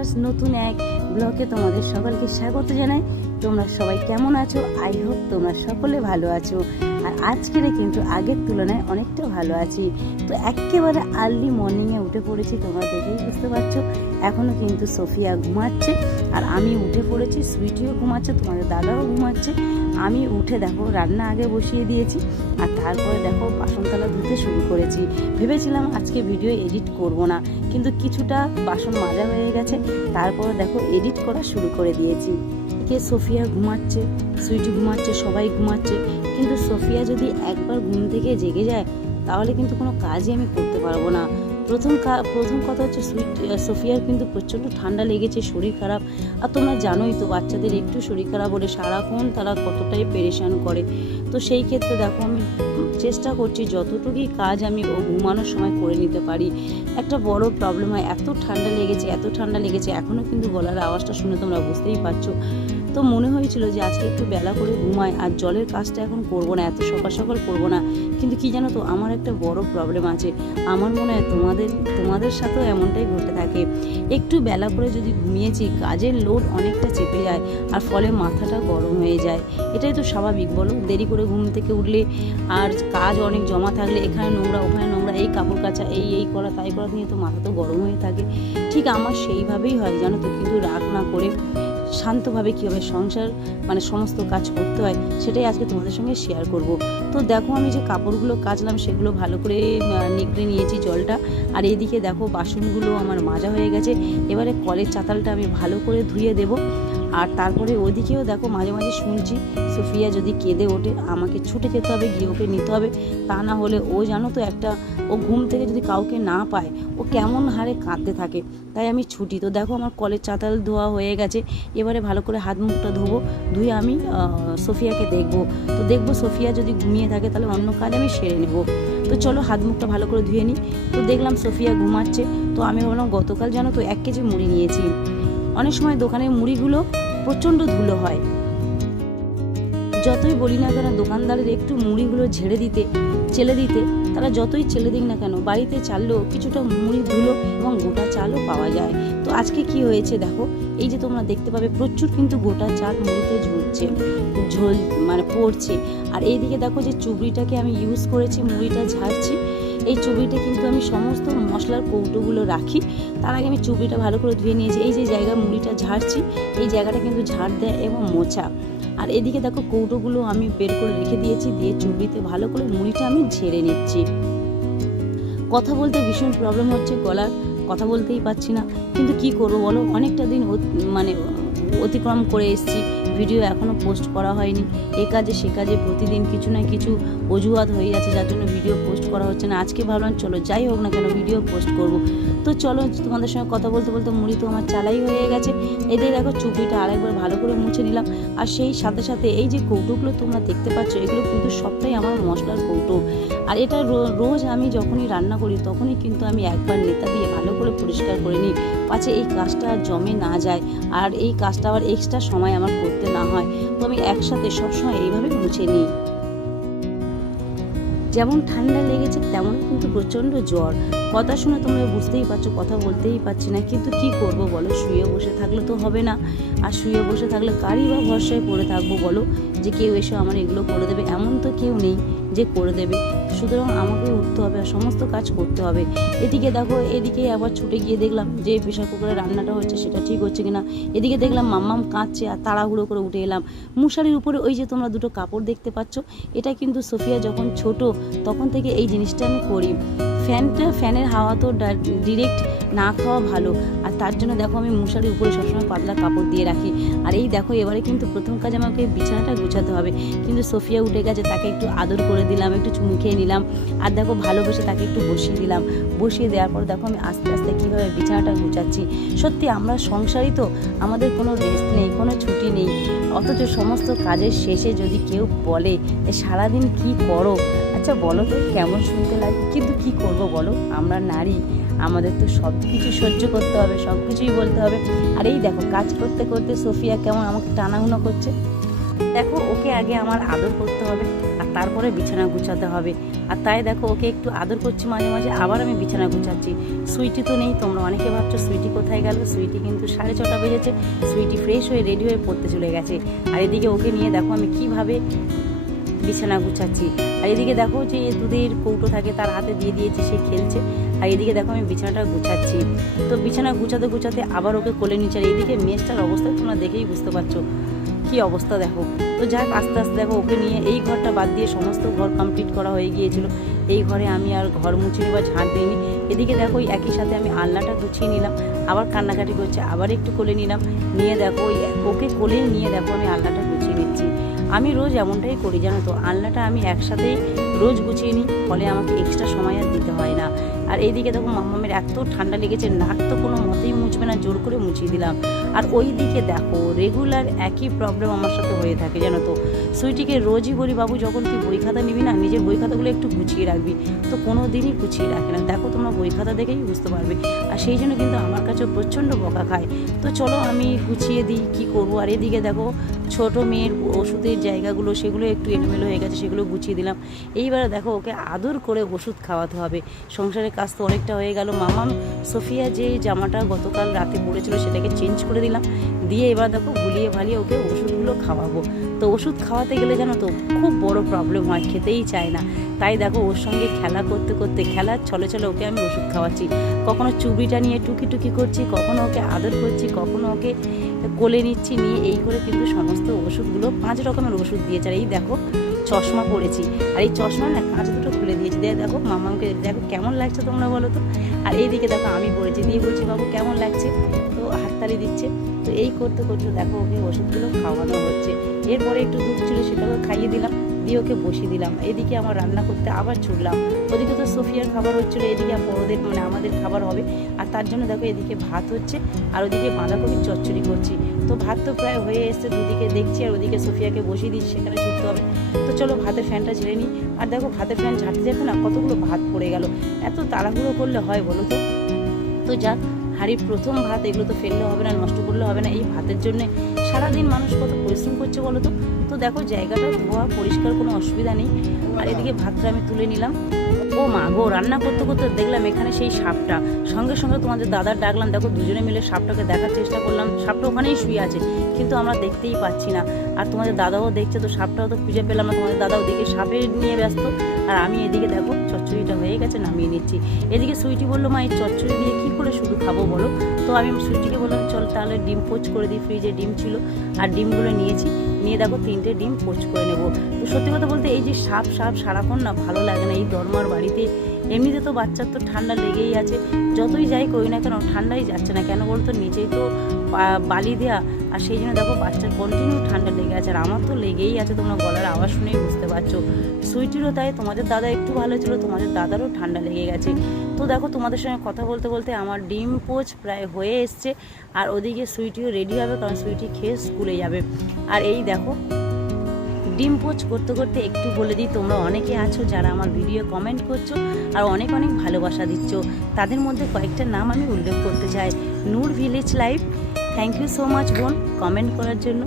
Viewers, নতুন এক ব্লগে তোমাদের সকলকে স্বাগত জানাই। তোমরা সবাই কেমন আছো? আই হোপ তোমরা সকলে ভালো আছো। আর আজকের কিন্তু আগের তুলনায় অনেকটা ভালো আছি। তো একেবারে আর্লি মর্নিংয়ে উঠে পড়েছি, তোমরা দেখেই বুঝতে পারছো। এখনও কিন্তু সোফিয়া ঘুমাচ্ছে আর আমি উঠে পড়েছি, সুইটিও ঘুমাচ্ছে, তোমাদের দাদাও ঘুমাচ্ছে। আমি উঠে দেখো রান্না আগে বসিয়ে দিয়েছি আর তারপরে দেখো বাসন থালা ধুতে শুরু করেছি। ভেবেছিলাম আজকে ভিডিও এডিট করব না, কিন্তু কিছুটা বাসন মাজা হয়ে গেছে, তারপরে দেখো এডিট করা শুরু করে দিয়েছি। কে সোফিয়া ঘুমাচ্ছে, সুইটি ঘুমাচ্ছে, সবাই ঘুমাচ্ছে, কিন্তু সোফিয়া যদি একবার ঘুম থেকে জেগে যায় তাহলে কিন্তু কোনো কাজই আমি করতে পারবো না। প্রথম কথা হচ্ছে সোফিয়ার কিন্তু প্রচণ্ড ঠান্ডা লেগেছে, শরীর খারাপ। আর তোমরা জানোই তো বাচ্চাদের একটু শরীর খারাপ হলে সারাক্ষণ তারা কতটাই পেরেশান করে। তো সেই ক্ষেত্রে দেখো আমি চেষ্টা করছি যতটুকুই কাজ আমি ও ঘুমানোর সময় করে নিতে পারি। একটা বড় প্রবলেম হয়, এত ঠান্ডা লেগেছে, এখনও কিন্তু গলার আওয়াজটা শুনে তোমরা বুঝতেই পারছো। তো মনে হয়েছিল যে আজকে একটু বেলা করে ঘুমাই আর জলের কাজটা এখন করবো না, এত সকাল সকাল করবো না। কিন্তু কি জানো তো, আমার একটা বড় প্রবলেম আছে। আমার মনে হয় তোমাদের সাথেও এমনটাই ঘটে থাকে। একটু বেলা করে যদি ঘুমিয়েছি, কাজের লোড অনেকটা চেপে যায় আর ফলে মাথাটা গরম হয়ে যায়। এটাই তো স্বাভাবিক বলো। দেরি করে ঘুম থেকে উঠলে আর কাজ অনেক জমা থাকলে এখানে নোংরা ওখানে নোংরা, এই কাপড় কাচা, এই করা তাই করা নিয়ে তো মাথা তো গরম হয়ে থাকে। ঠিক আমার সেইভাবেই হয় জানো তো। কিন্তু রাগ না করে শান্তভাবে কীভাবে সংসার সমস্ত কাজ করতে হয় সেটাই আজকে তোমাদের সঙ্গে শেয়ার করব। তো দেখো আমি যে কাপড়গুলো কাচলাম সেগুলো ভালো করে নিগড়ে নিয়েছি জলটা। আর এইদিকে দেখো বাসনগুলো আমার মাজা হয়ে গেছে। এবারে কলের চাতালটা আমি ভালো করে ধুয়ে দেব। আর তারপরে ওদিকেও দেখো মাঝে মাঝে শুনছি সোফিয়া যদি কেঁদে ওঠে আমাকে ছুটে যেতে হবে, গিয়ে ওকে নিতে হবে। তা না হলে ও জানো তো ও ঘুম থেকে যদি কাউকে না পায় ও কেমন হারে কাঁদতে থাকে। তাই আমি ছুটি। তো দেখো আমার কলের চাতাল ধোয়া হয়ে গেছে। এবারে ভালো করে হাত মুখটা ধোবো, ধুয়ে আমি সোফিয়াকে দেখবো সোফিয়া যদি ঘুমিয়ে থাকে তাহলে অন্য কাজ আমি সেরে নেব। তো চলো হাত মুখটা ভালো করে ধুয়ে নিই। তো দেখলাম সোফিয়া ঘুমাচ্ছে। তো আমি ভাবলাম গতকাল জানো তো 1 কেজি মুড়ি নিয়েছি। অনেক সময় দোকানের মুড়িগুলো প্রচণ্ড ধুলো হয়। যতই বলি না কেন দোকানদারের একটু মুড়িগুলো চেলে দিতে, তারা যতই চেলে দিক না কেন বাড়িতে চাললেও কিছুটা মুড়ি ধুলো এবং গোটা চালও পাওয়া যায়। তো আজকে কি হয়েছে দেখো, এই যে তোমরা দেখতে পাবে প্রচুর কিন্তু গোটা চাল মুড়িতে ঝোল পড়ছে। আর এইদিকে দেখো যে চুবড়িটাকে আমি ইউজ করেছি, মুড়িটা ঝাড়ছি। এই চুবড়িটা কিন্তু আমি সমস্ত মশলার কৌটোগুলো রাখি। তার আগে আমি চুবড়িটা ভালো করে ধুয়ে নিয়েছি। এই যে জায়গায় মুড়িটা ঝাড়ছি এই জায়গাটা কিন্তু ঝাড় দেয় এবং মোছা। আর এদিকে দেখো কৌটোগুলো আমি বের করে রেখে দিয়েছি, দিয়ে চুবড়িতে ভালো করে মুড়িটা আমি ঝেড়ে নিচ্ছি। কথা বলতে ভীষণ প্রবলেম হচ্ছে, গলার কথা বলতেই পারছি না। কিন্তু কি করবো বলো, অনেকটা দিন অতিক্রম করে এসেছি, ভিডিও এখনও পোস্ট করা হয়নি। এ কাজে সে কাজে প্রতিদিন কিছু না কিছু অজুহাত হয়ে যাচ্ছে, যার জন্য ভিডিও পোস্ট করা হচ্ছে না। আজকে ভাবলাম চলো যাই হোক না কেন ভিডিও পোস্ট করব। তো চলো তোমাদের সঙ্গে কথা বলতে বলতে মুড়ি তো আমার চালাই হয়ে গেছে। এদের দেখো চুবড়িটা আরেকবার ভালো করে মুছে নিলাম। আর সেই সাথে সাথে এই যে কৌটোগুলো তোমরা দেখতে পাচ্ছ এগুলো কিন্তু সবটাই আমার মশলার কৌটো। আর এটা রোজ আমি যখনই রান্না করি তখনই কিন্তু আমি একবার নেতা দিয়ে ভালো করে পরিষ্কার করে নিই, পাছে এই কাজটা জমে না যায় আর এই কাজটা আবার এক্সট্রা সময় আমার করতে না হয়। তো আমি একসাথে সবসময় এইভাবে মুছে নিই। যেমন ঠান্ডা লেগেছে তেমন কিন্তু প্রচণ্ড জ্বর। কথা শুনে তোমরা বুঝতেই পারছো কথা বলতেই পারছি না। কিন্তু কি করব বলো, শুয়ে বসে থাকলে তো হবে না। আর শুয়ে বসে থাকলে কারই বা ভরসায় পড়ে থাকবো বলো, যে কেউ এসে আমার এগুলো করে দেবে? এমন তো কেউ নেই যে করে দেবে। সুতরাং আমাকে উঠতে হবে আর সমস্ত কাজ করতে হবে। এদিকে দেখো এদিকে আবার ছুটে গিয়ে দেখলাম যে প্রেশার কুকারে রান্নাটা হচ্ছে সেটা ঠিক হচ্ছে কিনা। এদিকে দেখলাম মাম্মাম কাঁদছে আর তাড়াহুড়ো করে উঠে এলাম। মশারির উপরে ওই যে তোমরা দুটো কাপড় দেখতে পাচ্ছ, এটা কিন্তু সোফিয়া যখন ছোট তখন থেকে এই জিনিসটা আমি করি। ফ্যানের হাওয়া তো ডিরেক্ট না খাওয়া ভালো, আর তার জন্য দেখো আমি মশারির উপরে সবসময় পাতলা কাপড় দিয়ে রাখি। আর এই দেখো এবারে কিন্তু প্রথম কাজ আমাকে বিছানাটা গুছাতে হবে। কিন্তু সোফিয়া উঠে গেছে, তাকে একটু আদর করে দিলাম, একটু চুমু খেয়ে নিলাম। আর দেখো ভালোবেসে তাকে একটু বসিয়ে দিলাম। বসিয়ে দেওয়ার পর দেখো আমি আস্তে আস্তে কীভাবে বিছানাটা গুছাচ্ছি। সত্যি আমরা সংসারই তো, আমাদের কোনো রেস্ট নেই, কোনো ছুটি নেই। অথচ সমস্ত কাজের শেষে যদি কেউ বলে সারাদিন কি করো, আচ্ছা বলো তো কেমন শুনতে লাগে। কিন্তু কি করব বলো, আমরা নারী, আমাদের তো সব কিছু সহ্য করতে হবে, সব কিছুই বলতে হবে। আর এই দেখো কাজ করতে করতে সোফিয়া কেমন আমাকে টানাঘুনা করছে। দেখো ওকে আগে আমার আদর করতে হবে আর তারপরে বিছানা গুছাতে হবে। আর তাই দেখো ওকে একটু আদর করছি মাঝে মাঝে, আবার আমি বিছানা গুছাচ্ছি। সুইটি তো নেই, তোমরা অনেকে ভাবছো সুইটি কোথায় গেল। সুইটি কিন্তু 6:30 বেজেছে, সুইটি ফ্রেশ হয়ে রেডি হয়ে পড়তে চলে গেছে। আর এদিকে ওকে নিয়ে দেখো আমি কিভাবে বিছানা গুছাচ্ছি। আর এদিকে দেখো যে দুধের কৌটো থাকে তার হাতে দিয়ে দিয়েছি, সে খেলছে। আর এদিকে দেখো আমি বিছানাটা গুছাচ্ছি। তো বিছানা গুছাতে গুছাতে আবার ওকে কোলে নিচ্ছে। আর এইদিকে মেজটার অবস্থা তোমরা দেখেই বুঝতে পারছো কি অবস্থা দেখো। তো যাক আস্তে আস্তে দেখো ওকে নিয়ে এই ঘরটা বাদ দিয়ে সমস্ত ঘর কমপ্লিট করা হয়ে গিয়েছিল। এই ঘরে আমি আর ঘর মুছিনি বা ঝাঁট দিইনি। এদিকে দেখো একই সাথে আমি আলনাটা গুছিয়ে নিলাম, আবার কান্নাকাটি করছে, আবার একটু কোলে নিলাম, নিয়ে দেখো ওকে কোলে নিয়ে দেখো আমি আলনাটা গুছিয়ে নিচ্ছি। আমি রোজ এমনটাই করি জানো তো, আলনাটা আমি একসাথেই রোজ গুছিয়ে নিই, ফলে আমাকে এক্সট্রা সময় আর দিতে হয় না। আর এইদিকে দেখো মাম্মামের এত ঠান্ডা লেগেছে, নাক তো কোনো মতেই মুছবে না, জোর করে মুছিয়ে দিলাম। আর ওই দিকে দেখো রেগুলার একই প্রবলেম আমার সাথে হয়ে থাকে জানো তো। সুইটিকে রোজই বলি বাবু যখন তুই বই খাতা নিবি না, নিজের বই খাতাগুলো একটু গুছিয়ে রাখবি, তো কোনো দিনই গুছিয়ে রাখে না। দেখো তোমরা বই খাতা দেখেই বুঝতে পারবে। আর সেই জন্য কিন্তু আমার কাছে প্রচণ্ড বকা খায়। তো চলো আমি গুছিয়ে দিই, কী করবো। আর এদিকে দেখো ছোট মেয়ের ওষুধের জায়গাগুলো সেগুলো একটু এলোমেলো হয়ে গেছে, সেগুলো গুছিয়ে দিলাম। এইবারে দেখো ওকে আদর করে ওষুধ খাওয়াতে হবে। সংসারের কাজ তো অনেকটা হয়ে গেল। মামাম সোফিয়া যে জামাটা গতকাল রাতে পড়েছিল সেটাকে চেঞ্জ করে দিলাম, দিয়ে এবার দেখো ভুলিয়ে ভালিয়ে ওকে ওষুধগুলো খাওয়াবো। তো ওষুধ খাওয়াতে গেলে জানো তো খুব বড় প্রবলেম হয়, খেতেই চায় না। তাই দেখো ওর সঙ্গে খেলা করতে করতে, খেলার ছলে ছলে ওকে আমি ওষুধ খাওয়াচ্ছি। কখনো চুবড়িটা নিয়ে টুকি টুকি করছি, কখনো ওকে আদর করছি, কখনো ওকে কোলে নিচ্ছি, নিয়ে এই করে কিন্তু সমস্ত ওষুধগুলো 5 রকমের ওষুধ দিয়েছে। আর এই দেখো চশমা পরেছি, আর এই চশমা না কাঁচ দুটো খুলে দিয়েছি। দেখো মামাকে দেখো কেমন লাগছে তোমরা বলো তো। আর এইদিকে দেখো আমি পড়েছি, দিয়ে বলছি বাবু কেমন লাগছে, তো হাততালি দিচ্ছে। তো এই করতে করতে দেখো ওকে ওষুধগুলো খাওয়ানো হচ্ছে। এরপরে একটু দুধ ছিল সেটাও খাইয়ে দিলাম, দিয়ে ওকে বসিয়ে দিলাম। এদিকে আমার রান্না করতে আবার ছুটলাম। ওদিকে তো সোফিয়ার খাবার হচ্ছিলো, এদিকে বড়দের মানে আমাদের খাবার হবে। আর তার জন্য দেখো এদিকে ভাত হচ্ছে, আর ওদিকে বাঁধাকপির চচ্চড়ি করছি। তো ভাত তো প্রায় হয়ে এসছে, দুদিকে দেখছি, আর ওদিকে সোফিয়াকে বসিয়ে দিচ্ছি, সেখানে ছুটতে হবে। তো চলো ভাতের ফ্যানটা ঝেড়ে নিই। আর দেখো ভাতের ফ্যান ঝাড়তে যেতে না কতগুলো ভাত পড়ে গেল, এত তাড়াহুড়ো করলে হয় বলো তো। তো যাক হাঁড়ির প্রথম ভাত, এগুলো তো ফেললে হবে না, নষ্ট করলে হবে না। এই ভাতের জন্য সারাদিন মানুষ কত পরিশ্রম করছে বলো তো। তো দেখো জায়গাটা ধোয়া পরিষ্কার, কোনো অসুবিধা নেই। আর এদিকে ভাতটা আমি তুলে নিলাম। ও মা গো, রান্না করতে করতে দেখলাম এখানে সেই সাপটা। সঙ্গে সঙ্গে তোমাদের দাদার ডাকলাম, দেখো দুজনে মিলে সাপটাকে দেখার চেষ্টা করলাম। সাপটা ওখানেই শুয়ে আছে, কিন্তু আমরা দেখতেই পাচ্ছি না। আর তোমাদের দাদাও দেখছে, তো সাপটাও তো খুঁজে পেলাম না। তোমাদের দাদা ওদিকে সাপের নিয়ে ব্যস্ত, আর আমি এদিকে দেখো চচ্চড়িটা হয়ে গেছে, নামিয়ে নিচ্ছি। এদিকে সুইটি বললো মা এই চচ্চড়ি দিয়ে কী করে শুধু খাবো বলো। তো আমি সুইটিকে বললাম চল তাহলে ডিম পোচ করে দিই, ফ্রিজে ডিম ছিল আর ডিমগুলো নিয়েছি, নিয়ে দেখো 3টে ডিম পোচ করে নেবো। তো সত্যি কথা বলতে এই যে সাপ সারাক্ষণ না ভালো লাগে না এই দরমার বাড়িতে। এমনিতে তো বাচ্চার তো ঠান্ডা লেগেই আছে, যতই যাই করি না কেন ঠান্ডাই যাচ্ছে না কেন বলতো, নিচেই তো বালি দেয়া। আর সেই জন্য দেখো বাচ্চার কন্টিনিউ ঠান্ডা লেগে আছে, আর আমার তো লেগেই আছে, তোমরা গলার আওয়াজ শুনেই বুঝতে পারছো। সুইটিরও তাই, তোমাদের দাদা একটু ভালো ছিল, তোমাদের দাদারও ঠান্ডা লেগে গেছে। তো দেখো তোমাদের সঙ্গে কথা বলতে বলতে আমার ডিম পোচ প্রায় হয়ে এসছে, আর ওদিকে সুইটিও রেডি হবে, কারণ সুইটি খেয়ে স্কুলে যাবে। আর এই দেখো ডিম পোচ করতে করতে একটু বলে দিই, তোমরা অনেকে আছো যারা আমার ভিডিও কমেন্ট করছো আর অনেক অনেক ভালোবাসা দিচ্ছ। তাদের মধ্যে কয়েকটা নাম আমি উল্লেখ করতে চাই। Noor village life, thank you so much বোন কমেন্ট করার জন্য।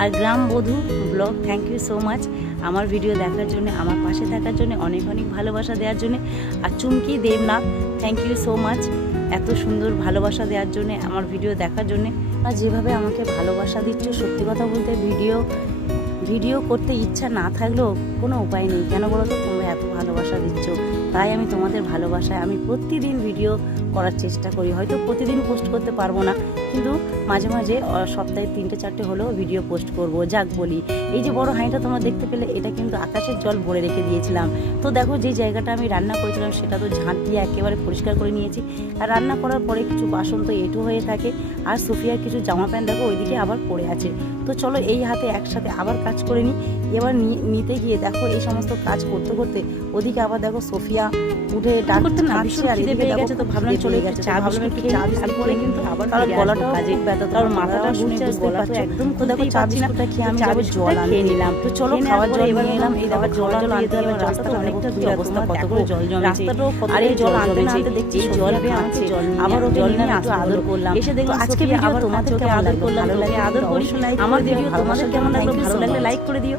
আর Gram Bodhu blog, thank you so much আমার ভিডিও দেখার জন্য, আমার পাশে থাকার জন্য, অনেক অনেক ভালোবাসা দেওয়ার জন্য। আর Chumki Debnath, thank you so much এত সুন্দর ভালোবাসা দেওয়ার জন্য, আমার ভিডিও দেখার জন্য। আর যেভাবে আমাকে ভালোবাসা দিচ্ছ, সত্যি কথা বলতে ভিডিও করতে ইচ্ছা না থাকলেও কোনো উপায় নেই, কেন বলো তো, তোমরা এত ভালোবাসা দিচ্ছ। তাই আমি তোমাদের ভালোবাসায় আমি প্রতিদিন ভিডিও করার চেষ্টা করি। হয়তো প্রতিদিন পোস্ট করতে পারবো না, কিন্তু মাঝে মাঝে সপ্তাহে 3-4টে হলেও ভিডিও পোস্ট করব। যাক বলি, এই যে বড় হাঁড়িটা তোমরা দেখতে পেলে, এটা কিন্তু আকাশের জল ভরে রেখে দিয়েছিলাম। তো দেখো যে জায়গাটা আমি রান্না করেছিলাম সেটা তো ঝাঁট দিয়ে একেবারে পরিষ্কার করে নিয়েছি। আর রান্না করার পরে কিছু বাসন তো এঁটো হয়ে থাকে, আর সোফিয়ার কিছু জামা প্যান্ট দেখো ওইদিকে আবার পড়ে আছে। তো চলো এই হাতে একসাথে আবার কাজ করে নিই। এবার নিতে গিয়ে দেখো এই সমস্ত কাজ করতে করতে ওদিকে আবার দেখো সোফিয়া উঠে ডাক করতে না বেশি খিদে পেয়ে গেছে, তো ভাবলাম চলে গেছে চা তারপরে কিন্তু আবার গলাটাও কাজে ব্যথা, তার মাথাটা ঘুরছে, গলাটা একদম। তো দেখো চা বিস্কুটটা খেয়ে আমি যাবো জল খেয়ে নিলাম। তো চলো খাওয়ার জল নিয়ে এলাম। এই দেখো জল আনতে হবে, রাস্তাটা অনেকটা দূর, অবস্থা কত করে জল জমেছে, রাস্তাটাও কত। আর এই জল আনতে না আনতে দেখছি জল পেয়ে আমাকে আবার জল নিয়ে একটু আদর করলাম। এসে দেখো আজকে ভিডিও তোমাদেরকে আদর করলাম, ভালো লাগে আদর করি। আমার ভিডিও তোমাদের কেমন লাগলো, ভালো লাগলে লাইক করে দিও।